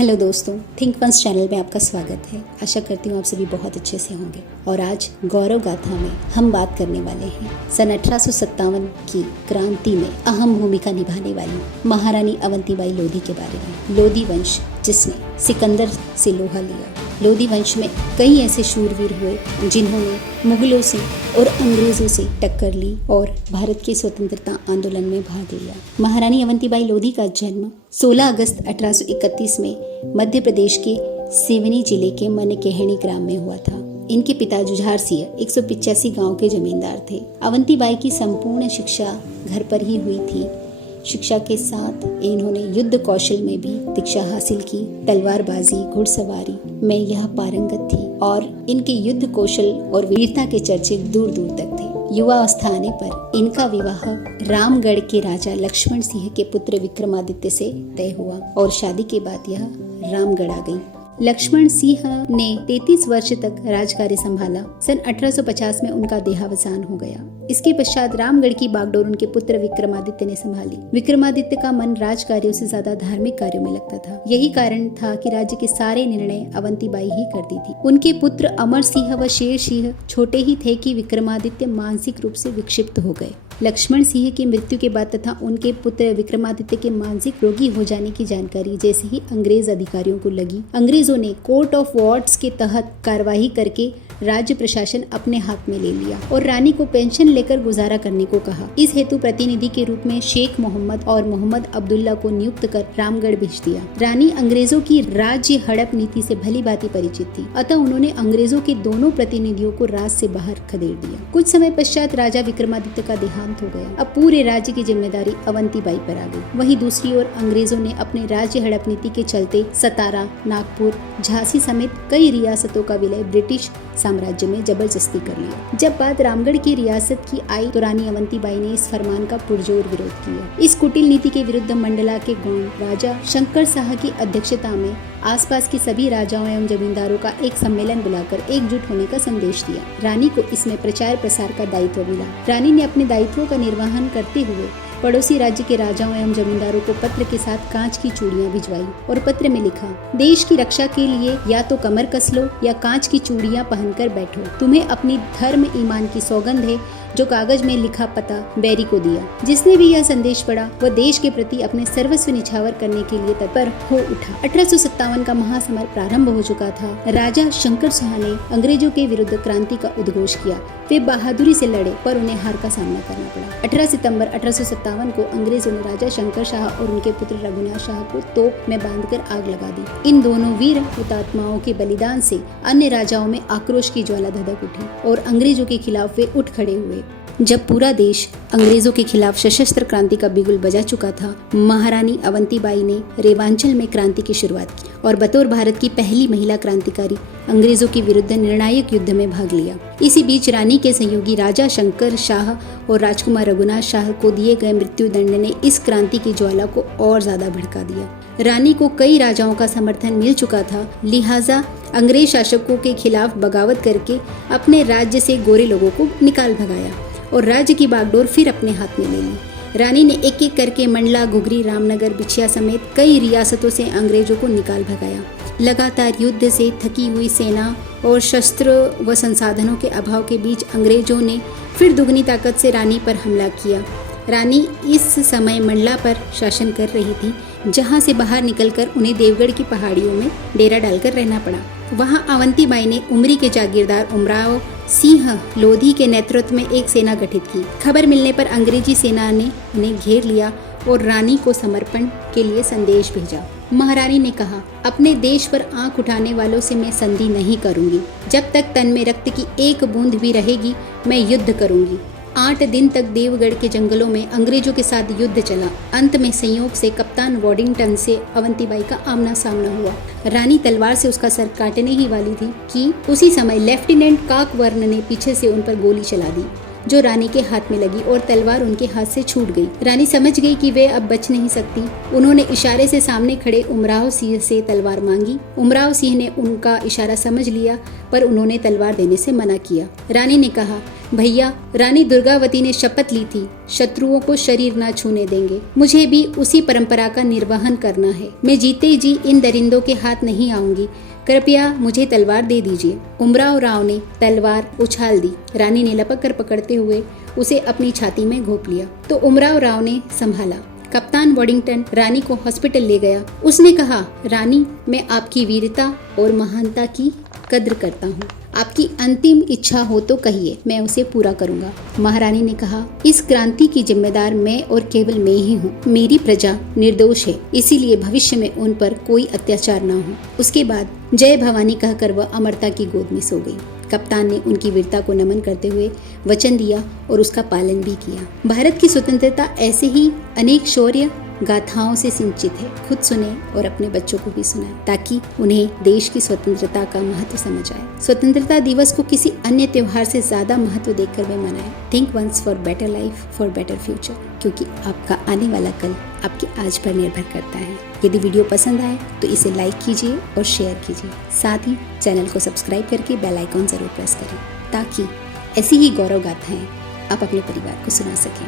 Hello दोस्तों, think once channel में आपका स्वागत है। आशा करती हूँ आप सभी बहुत अच्छे से होंगे। और आज गौरव गाथा में हम बात करने वाले हैं सन 1857 की क्रांति में अहम भूमिका निभाने वाली महारानी अवंतीबाई लोधी के बारे में। लोधी वंश जिसने सिकंदर से लोहा लिया। लोधी वंश में कई ऐसे शूरवीर हुए जिन्होंने मुगलों से और अंग्रेजों से टक्कर ली और भारत के स्वतंत्रता आंदोलन में भाग लिया। महारानी अवंतीबाई लोधी का जन्म 16 अगस्त 1831 में मध्य प्रदेश के सिवनी जिले के मनकेहणी ग्राम में हुआ था। इनके पिता जुझार सिंह 185 गांव के जमींदार थे। अवंतीबाई की संपूर्ण शिक्षा घर पर ही हुई थी। शिक्षा के साथ इन्होंने युद्ध कौशल में भी दीक्षा हासिल की। तलवारबाजी, घुड़सवारी में यह पारंगत थी और इनके युद्ध कौशल और वीरता के चर्चे दूर दूर तक थे। युवावस्था आने पर इनका विवाह रामगढ़ के राजा लक्ष्मण सिंह के पुत्र विक्रमादित्य से तय हुआ और शादी के बाद यह रामगढ़ आ गई। लक्ष्मण सिंह ने 33 वर्ष तक राजकार्य संभाला। सन 1850 में उनका देहावसान हो गया। इसके पश्चात रामगढ़ की बागडोर उनके पुत्र विक्रमादित्य ने संभाली। विक्रमादित्य का मन राजकार्यों से ज्यादा धार्मिक कार्यों में लगता था। यही कारण था कि राज्य के सारे निर्णय अवंतीबाई ही करती थी। उनके पुत्र अमर सिंह व शेर सिंह छोटे ही थे कि विक्रमादित्य मानसिक रूप से विक्षिप्त हो गए। लक्ष्मण सिंह की मृत्यु के बाद तथा उनके पुत्र विक्रमादित्य के मानसिक रोगी हो जाने की जानकारी जैसे ही अंग्रेज अधिकारियों को लगी, अंग्रेजों ने कोर्ट ऑफ वॉर्ड्स के तहत कार्यवाही करके राज्य प्रशासन अपने हाथ में ले लिया और रानी को पेंशन लेकर गुजारा करने को कहा। इस हेतु प्रतिनिधि के रूप में शेख मोहम्मद और मोहम्मद अब्दुल्ला को नियुक्त कर रामगढ़ भेज दिया। रानी अंग्रेजों की राज्य हड़प नीति से भली भांति परिचित थी, अतः उन्होंने अंग्रेजों के दोनों प्रतिनिधियों को राज से बाहर खदेड़ दिया। कुछ समय पश्चात राजा विक्रमादित्य का देहांत हो गया। अब पूरे राज्य की जिम्मेदारी अवंतीबाई पर आ गई। वहीं दूसरी ओर अंग्रेजों ने अपने राज्य हड़प नीति के चलते सतारा, नागपुर, झांसी समेत कई रियासतों का विलय ब्रिटिश साम्राज्य में जबरदस्ती कर लिया। जब बात रामगढ़ की रियासत की आई तो रानी अवंतीबाई ने इस फरमान का पुरजोर विरोध किया। इस कुटिल नीति के विरुद्ध मंडला के गौड़ राजा शंकर शाह की अध्यक्षता में आसपास के सभी राजाओं एवं जमींदारों का एक सम्मेलन बुलाकर एकजुट होने का संदेश दिया। रानी को इसमें प्रचार प्रसार का दायित्व मिला। रानी ने अपने दायित्वों का निर्वहन करते हुए पड़ोसी राज्य के राजाओं एवं जमींदारों को पत्र के साथ कांच की चूड़ियां भिजवाई और पत्र में लिखा, देश की रक्षा के लिए या तो कमर कस लो या कांच की चूड़ियां पहनकर बैठो। तुम्हें अपनी धर्म ईमान की सौगंध है। जो कागज में लिखा पता बैरी को दिया। जिसने भी यह संदेश पढ़ा वह देश के प्रति अपने सर्वस्व निछावर करने के लिए तत्पर हो उठा। 1857 का महासमर प्रारंभ हो चुका था। राजा शंकर शाह ने अंग्रेजों के विरुद्ध क्रांति का उद्घोष किया। वे बहादुरी से लड़े पर उन्हें हार का सामना करना पड़ा। 18 सितंबर 1857 को अंग्रेजों ने राजा शंकर शाह और उनके पुत्र रघुनाथ शाह को तोप में बांधकर आग लगा दी। इन दोनों वीर हुतात्माओं के बलिदान से अन्य राजाओं में आक्रोश की ज्वाला धधक उठी और अंग्रेजों के खिलाफ वे उठ खड़े हुए। जब पूरा देश अंग्रेजों के खिलाफ सशस्त्र क्रांति का बिगुल बजा चुका था, महारानी अवंतीबाई ने रेवांचल में क्रांति की शुरुआत की और बतौर भारत की पहली महिला क्रांतिकारी अंग्रेजों के विरुद्ध निर्णायक युद्ध में भाग लिया। इसी बीच रानी के सहयोगी राजा शंकर शाह और राजकुमार रघुनाथ शाह को दिए गए मृत्युदंड ने इस क्रांति की ज्वाला को और ज्यादा भड़का दिया। रानी को कई राजाओं का समर्थन मिल चुका था, लिहाजा अंग्रेज शासकों के खिलाफ बगावत करके अपने राज्य से गोरे लोगों को निकाल भगाया और राज्य की बागडोर फिर अपने हाथ में ले ली। रानी ने एक एक करके मंडला, घुघरी, रामनगर, बिछिया समेत कई रियासतों से अंग्रेजों को निकाल भगाया। लगातार युद्ध से थकी हुई सेना और शस्त्र व संसाधनों के अभाव के बीच अंग्रेजों ने फिर दुगनी ताकत से रानी पर हमला किया। रानी इस समय मंडला पर शासन कर रही थी, जहां से बाहर निकलकर उन्हें देवगढ़ की पहाड़ियों में डेरा डालकर रहना पड़ा। वहां अवंतीबाई ने उमरी के जागीरदार उमराव सिंह लोधी के नेतृत्व में एक सेना गठित की। खबर मिलने पर अंग्रेजी सेना ने उन्हें घेर लिया और रानी को समर्पण के लिए संदेश भेजा। महारानी ने कहा, अपने देश पर आंख उठाने वालों से मैं संधि नहीं करूंगी। जब तक तन में रक्त की एक बूंद भी रहेगी मैं युद्ध करूंगी। 8 दिन तक देवगढ़ के जंगलों में अंग्रेजों के साथ युद्ध चला। अंत में संयोग से कप्तान वॉडिंगटन से अवंतीबाई का आमना सामना हुआ। रानी तलवार से उसका सर काटने ही वाली थी कि उसी समय लेफ्टिनेंट काकवर्न ने पीछे से उन पर गोली चला दी, जो रानी के हाथ में लगी और तलवार उनके हाथ से छूट गई। रानी समझ गई कि वे अब बच नहीं सकती। उन्होंने इशारे से सामने खड़े उमराव सिंह से तलवार मांगी। उमराव सिंह ने उनका इशारा समझ लिया पर उन्होंने तलवार देने से मना किया। रानी ने कहा, भैया, रानी दुर्गावती ने शपथ ली थी, शत्रुओं को शरीर न छूने देंगे। मुझे भी उसी परंपरा का निर्वहन करना है। मैं जीते जी इन दरिंदों के हाथ नहीं आऊंगी। कृपया मुझे तलवार दे दीजिए। उमराव राव ने तलवार उछाल दी। रानी ने लपक कर पकड़ते हुए उसे अपनी छाती में घोंप लिया तो उमराव राव ने संभाला। कप्तान वॉडिंगटन रानी को हॉस्पिटल ले गया। उसने कहा, रानी, मैं आपकी वीरता और महानता की कद्र करता हूँ। आपकी अंतिम इच्छा हो तो कहिए, मैं उसे पूरा करूंगा। महारानी ने कहा, इस क्रांति की जिम्मेदार मैं और केवल मैं ही हूँ। मेरी प्रजा निर्दोष है, इसीलिए भविष्य में उन पर कोई अत्याचार न हो। उसके बाद जय भवानी कहकर वह अमरता की गोद में सो गई। कप्तान ने उनकी वीरता को नमन करते हुए वचन दिया और उसका पालन भी किया। भारत की स्वतंत्रता ऐसे ही अनेक शौर्य गाथाओं से सिंचित है। खुद सुने और अपने बच्चों को भी सुनाएं ताकि उन्हें देश की स्वतंत्रता का महत्व समझ आए। स्वतंत्रता दिवस को किसी अन्य त्योहार से ज्यादा महत्व देकर वे मनाएं। Think once for better life for better future, क्योंकि आपका आने वाला कल आपके आज पर निर्भर करता है। यदि वीडियो पसंद आए तो इसे लाइक कीजिए और शेयर कीजिए। साथ ही चैनल को सब्सक्राइब करके बेल आइकॉन जरूर प्रेस करें ताकि ऐसी ही गौरव गाथाएं आप अपने परिवार को सुना सकें।